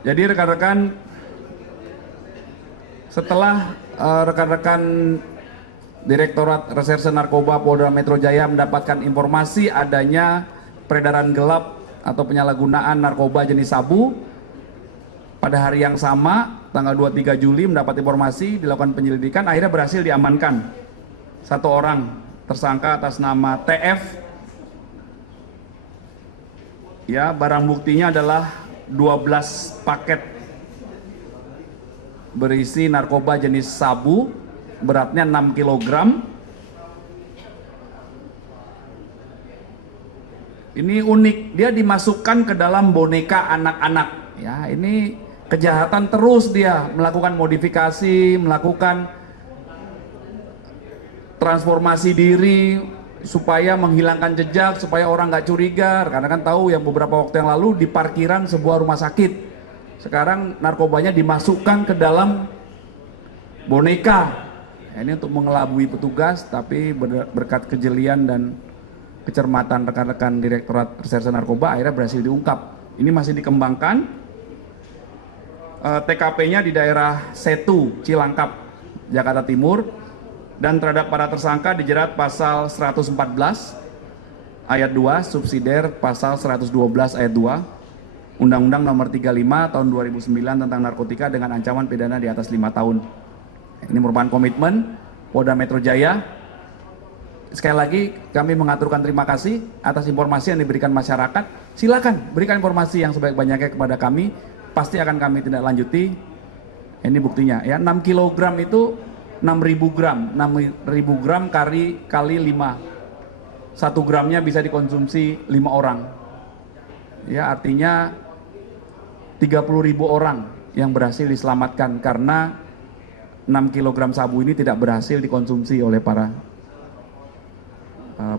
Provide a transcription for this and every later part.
Jadi rekan-rekan, setelah rekan-rekan Direktorat Reserse Narkoba Polda Metro Jaya mendapatkan informasi adanya peredaran gelap atau penyalahgunaan narkoba jenis sabu, pada hari yang sama, tanggal 23 Juli mendapat informasi, dilakukan penyelidikan, akhirnya berhasil diamankan satu orang tersangka atas nama TF. Ya, barang buktinya adalah 12 paket berisi narkoba jenis sabu, beratnya 6 kg. Ini unik, dia dimasukkan ke dalam boneka anak-anak. Ya, ini kejahatan terus, dia melakukan modifikasi, melakukan transformasi diri supaya menghilangkan jejak, supaya orang nggak curiga. Karena kan tahu yang beberapa waktu yang lalu di parkiran sebuah rumah sakit, sekarang narkobanya dimasukkan ke dalam boneka. Ini untuk mengelabui petugas, tapi berkat kejelian dan kecermatan rekan-rekan Direktorat Reserse Narkoba akhirnya berhasil diungkap. Ini masih dikembangkan. TKP-nya di daerah Setu, Cilangkap, Jakarta Timur, dan terhadap para tersangka dijerat pasal 114 ayat 2, subsidiar pasal 112 ayat 2 Undang-Undang Nomor 35 Tahun 2009 tentang narkotika dengan ancaman pidana di atas 5 tahun. Ini merupakan komitmen Polda Metro Jaya. Sekali lagi kami mengaturkan terima kasih atas informasi yang diberikan masyarakat. Silakan berikan informasi yang sebaik-banyaknya kepada kami, pasti akan kami tindak lanjuti. Ini buktinya ya, 6 kg itu 6.000 gram, 6.000 gram kali 5. 1 gramnya bisa dikonsumsi 5 orang. Ya, artinya 30.000 orang yang berhasil diselamatkan karena 6 kg sabu ini tidak berhasil dikonsumsi oleh para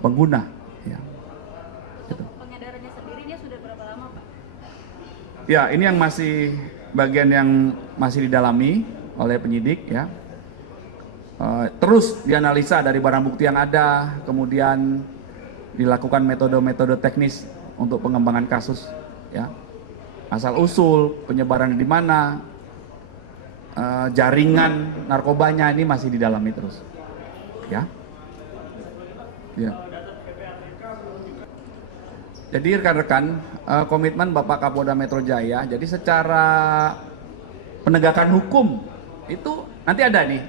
pengguna. Ya. Gitu. Pengedarannya sendiri dia sudah berapa lama, Pak? Ya, ini yang masih bagian yang masih didalami oleh penyidik ya. Terus dianalisa dari barang bukti yang ada, kemudian dilakukan metode-metode teknis untuk pengembangan kasus ya. Asal usul penyebaran di mana, jaringan narkobanya ini masih didalami terus ya. Ya. Jadi rekan-rekan, komitmen Bapak Kapolda Metro Jaya, jadi secara penegakan hukum itu nanti ada nih,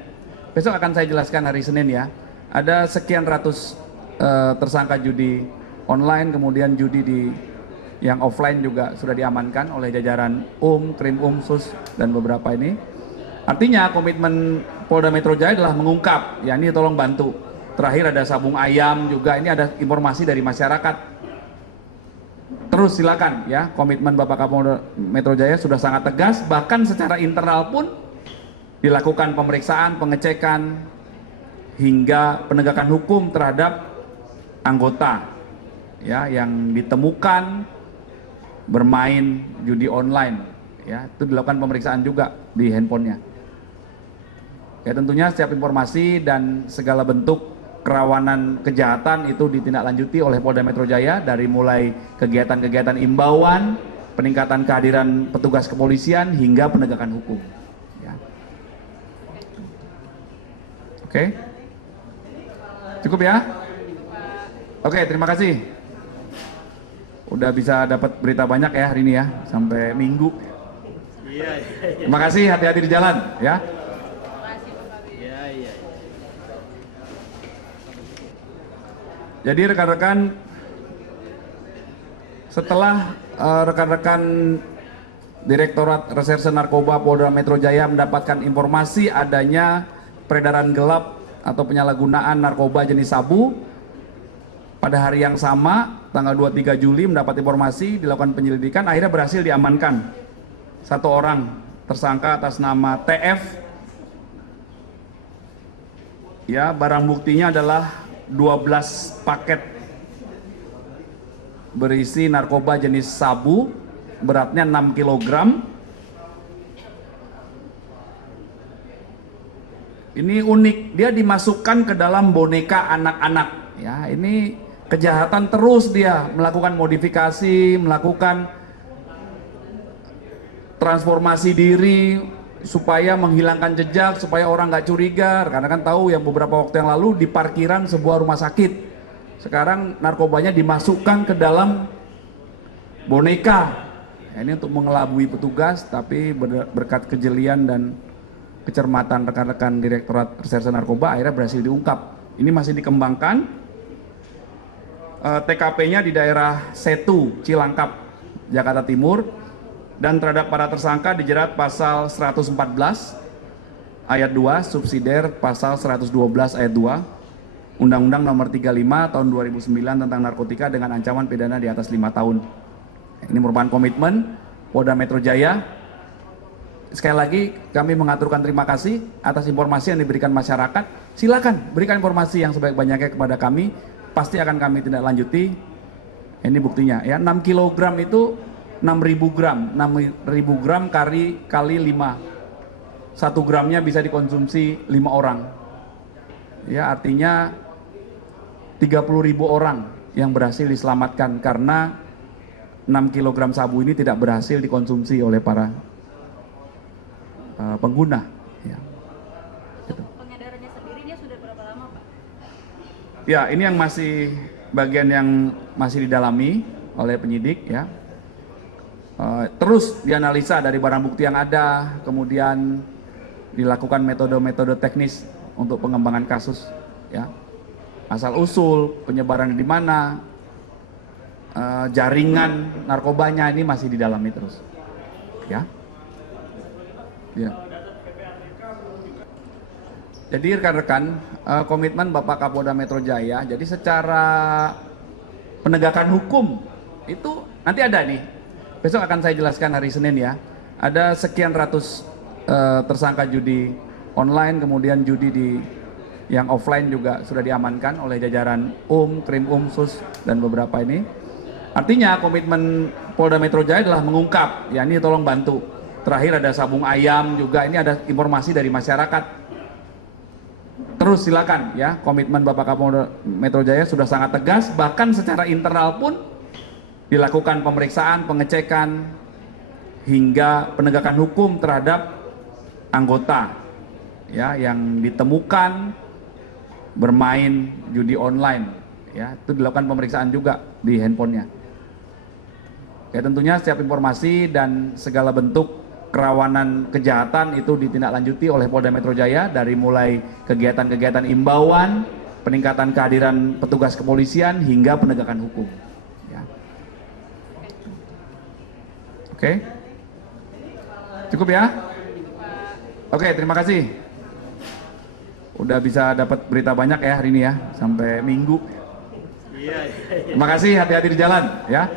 besok akan saya jelaskan hari Senin ya. Ada sekian ratus tersangka judi online, kemudian judi yang offline juga sudah diamankan oleh jajaran Krim Sus dan beberapa ini. Artinya komitmen Polda Metro Jaya adalah mengungkap, ya ini tolong bantu. Terakhir ada sabung ayam juga, ini ada informasi dari masyarakat. Terus silakan ya, komitmen Bapak Kapolda Metro Jaya sudah sangat tegas, bahkan secara internal pun dilakukan pemeriksaan, pengecekan, hingga penegakan hukum terhadap anggota ya yang ditemukan bermain judi online ya, itu dilakukan pemeriksaan juga di handphonenya. Ya tentunya setiap informasi dan segala bentuk kerawanan kejahatan itu ditindaklanjuti oleh Polda Metro Jaya, dari mulai kegiatan-kegiatan imbauan, peningkatan kehadiran petugas kepolisian hingga penegakan hukum. Ya. Oke, cukup ya. Oke, terima kasih. Udah bisa dapat berita banyak ya hari ini ya, sampai Minggu. Terima kasih, hati-hati di jalan ya. Jadi rekan-rekan, setelah rekan-rekan Direktorat Reserse Narkoba Polda Metro Jaya mendapatkan informasi adanya peredaran gelap atau penyalahgunaan narkoba jenis sabu, pada hari yang sama, tanggal 23 Juli mendapat informasi, dilakukan penyelidikan, akhirnya berhasil diamankan satu orang tersangka atas nama TF. Ya, barang buktinya adalah 12 paket berisi narkoba jenis sabu, beratnya 6 kg. Ini unik, dia dimasukkan ke dalam boneka anak-anak. Ya, ini kejahatan terus, dia melakukan modifikasi, melakukan transformasi diri supaya menghilangkan jejak, supaya orang nggak curiga. Karena kan tahu yang beberapa waktu yang lalu di parkiran sebuah rumah sakit, sekarang narkobanya dimasukkan ke dalam boneka. Ini untuk mengelabui petugas, tapi berkat kejelian dan kecermatan rekan-rekan Direktorat Reserse Narkoba akhirnya berhasil diungkap. Ini masih dikembangkan. TKP-nya di daerah Setu, Cilangkap, Jakarta Timur, dan terhadap para tersangka dijerat pasal 114 ayat 2, subsidiar pasal 112 ayat 2 Undang-Undang Nomor 35 Tahun 2009 tentang narkotika dengan ancaman pidana di atas 5 tahun. Ini merupakan komitmen Polda Metro Jaya. Sekali lagi kami mengaturkan terima kasih atas informasi yang diberikan masyarakat. Silakan berikan informasi yang sebaik-banyaknya kepada kami, pasti akan kami tindak lanjuti. Ini buktinya ya, 6 kg itu 6.000 gram, 6.000 gram kali 5. 1 gramnya bisa dikonsumsi 5 orang. Ya, artinya 30.000 orang yang berhasil diselamatkan karena 6 kg sabu ini tidak berhasil dikonsumsi oleh para pengguna. Ya. Untuk pengedarannya sendiri dia sudah berapa lama, Pak? Ya, ini yang masih bagian yang masih didalami oleh penyidik ya. Terus dianalisa dari barang bukti yang ada, kemudian dilakukan metode-metode teknis untuk pengembangan kasus ya. Asal usul, penyebaran di mana, jaringan narkobanya ini masih didalami terus. Ya. Ya. Jadi rekan-rekan, komitmen Bapak Kapolda Metro Jaya, jadi secara penegakan hukum itu nanti ada nih. Besok akan saya jelaskan hari Senin ya. Ada sekian ratus tersangka judi online, kemudian judi yang offline juga sudah diamankan oleh jajaran Krim Sus dan beberapa ini. Artinya komitmen Polda Metro Jaya adalah mengungkap, ya ini tolong bantu. Terakhir ada sabung ayam juga, ini ada informasi dari masyarakat. Terus silakan ya, komitmen Bapak Kapolda Metro Jaya sudah sangat tegas, bahkan secara internal pun dilakukan pemeriksaan, pengecekan, hingga penegakan hukum terhadap anggota ya yang ditemukan bermain judi online ya, itu dilakukan pemeriksaan juga di handphonenya. Ya tentunya setiap informasi dan segala bentuk kerawanan kejahatan itu ditindaklanjuti oleh Polda Metro Jaya, dari mulai kegiatan-kegiatan imbauan, peningkatan kehadiran petugas kepolisian hingga penegakan hukum. Ya. Oke, cukup ya. Oke, terima kasih. Udah bisa dapat berita banyak ya hari ini ya, sampai Minggu. Terima kasih, hati-hati di jalan ya.